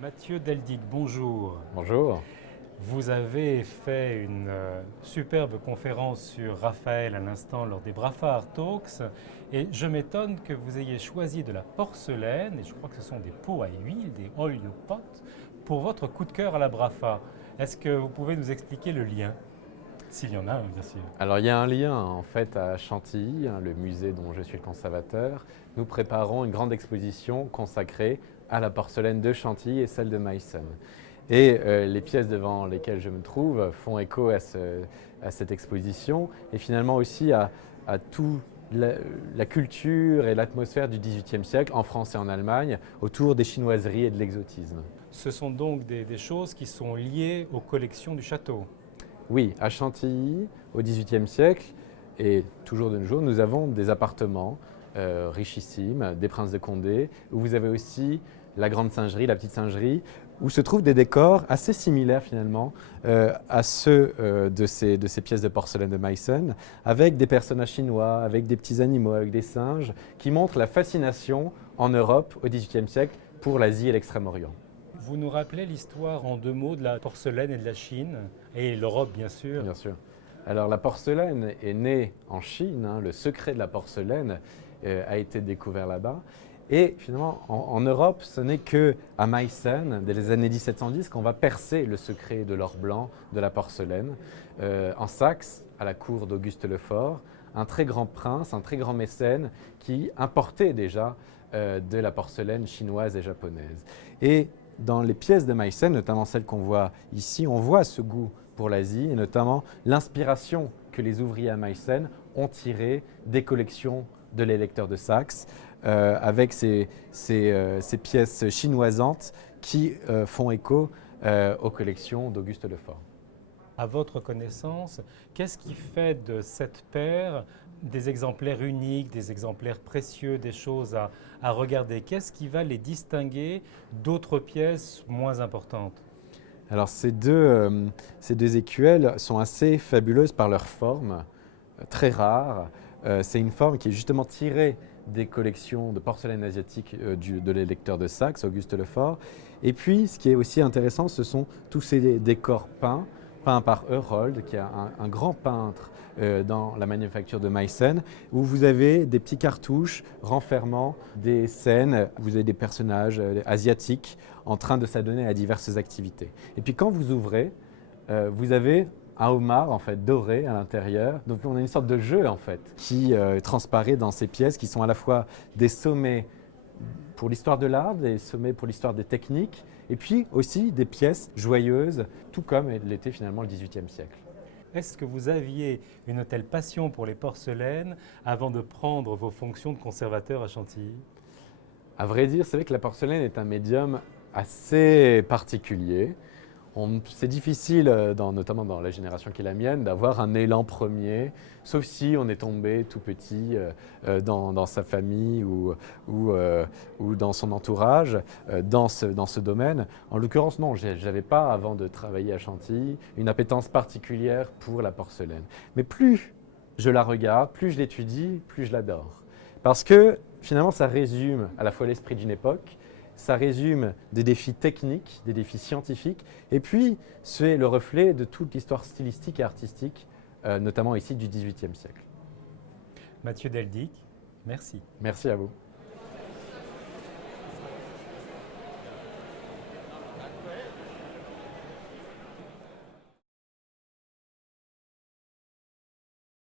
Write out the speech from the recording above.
Mathieu Deldic, bonjour. Bonjour. Vous avez fait une superbe conférence sur Raphaël à l'instant lors des Brafa Art Talks et je m'étonne que vous ayez choisi de la porcelaine, et je crois que ce sont des pots à huile, des olio pots, pour votre coup de cœur à la Brafa. Est-ce que vous pouvez nous expliquer le lien? S'il y en a un, bien sûr. Alors il y a un lien en fait à Chantilly, le musée dont je suis le conservateur. Nous préparons une grande exposition consacrée à la porcelaine de Chantilly et celle de Meissen. Et les pièces devant lesquelles je me trouve font écho à cette exposition et finalement aussi à toute la culture et l'atmosphère du XVIIIe siècle en France et en Allemagne autour des chinoiseries et de l'exotisme. Ce sont donc des choses qui sont liées aux collections du château. Oui, à Chantilly, au XVIIIe siècle, et toujours de nos jours, nous avons des appartements richissimes, des princes de Condé, où vous avez aussi la grande singerie, la petite singerie, où se trouvent des décors assez similaires finalement à ceux de ces pièces de porcelaine de Meissen, avec des personnages chinois, avec des petits animaux, avec des singes, qui montrent la fascination en Europe au XVIIIe siècle pour l'Asie et l'Extrême-Orient. Vous nous rappelez l'histoire en deux mots de la porcelaine et de la Chine, et l'Europe bien sûr. Bien sûr. Alors la porcelaine est née en Chine, le secret de la porcelaine a été découvert là-bas. Et finalement, en Europe, ce n'est qu'à Meissen, dès les années 1710, qu'on va percer le secret de l'or blanc de la porcelaine. En Saxe, à la cour d'Auguste Lefort, un très grand prince, un très grand mécène qui importait déjà de la porcelaine chinoise et japonaise. Et dans les pièces de Meissen, notamment celles qu'on voit ici, on voit ce goût pour l'Asie et notamment l'inspiration que les ouvriers à Meissen ont tirée des collections de l'électeur de Saxe avec ces pièces chinoisantes qui font écho aux collections d'Auguste Lefort. À votre connaissance, qu'est-ce qui fait de cette paire des exemplaires uniques, des exemplaires précieux, des choses à regarder? Qu'est-ce qui va les distinguer d'autres pièces moins importantes? Alors ces deux écuelles sont assez fabuleuses par leur forme, très rare. C'est une forme qui est justement tirée des collections de porcelaine asiatique de l'électeur de Saxe, Auguste Lefort. Et puis, ce qui est aussi intéressant, ce sont tous ces décors peints par Herold, qui est un grand peintre dans la manufacture de Meissen, où vous avez des petits cartouches renfermant des scènes, vous avez des personnages asiatiques en train de s'adonner à diverses activités. Et puis quand vous ouvrez, vous avez un homard en fait doré à l'intérieur. Donc on a une sorte de jeu en fait qui transparaît dans ces pièces qui sont à la fois des sommets pour l'histoire de l'art, des sommets pour l'histoire des techniques, et puis aussi des pièces joyeuses, tout comme l'était finalement le XVIIIe siècle. Est-ce que vous aviez une telle passion pour les porcelaines avant de prendre vos fonctions de conservateur à Chantilly? À vrai dire, c'est vrai que la porcelaine est un médium assez particulier. C'est difficile, notamment dans la génération qui est la mienne, d'avoir un élan premier, sauf si on est tombé tout petit dans sa famille ou dans son entourage, dans ce domaine. En l'occurrence, non, je n'avais pas, avant de travailler à Chantilly, une appétence particulière pour la porcelaine. Mais plus je la regarde, plus je l'étudie, plus je l'adore. Parce que finalement, ça résume à la fois l'esprit d'une époque, ça résume des défis techniques, des défis scientifiques, et puis c'est le reflet de toute l'histoire stylistique et artistique, notamment ici du XVIIIe siècle. Mathieu Deldic, merci. Merci à vous.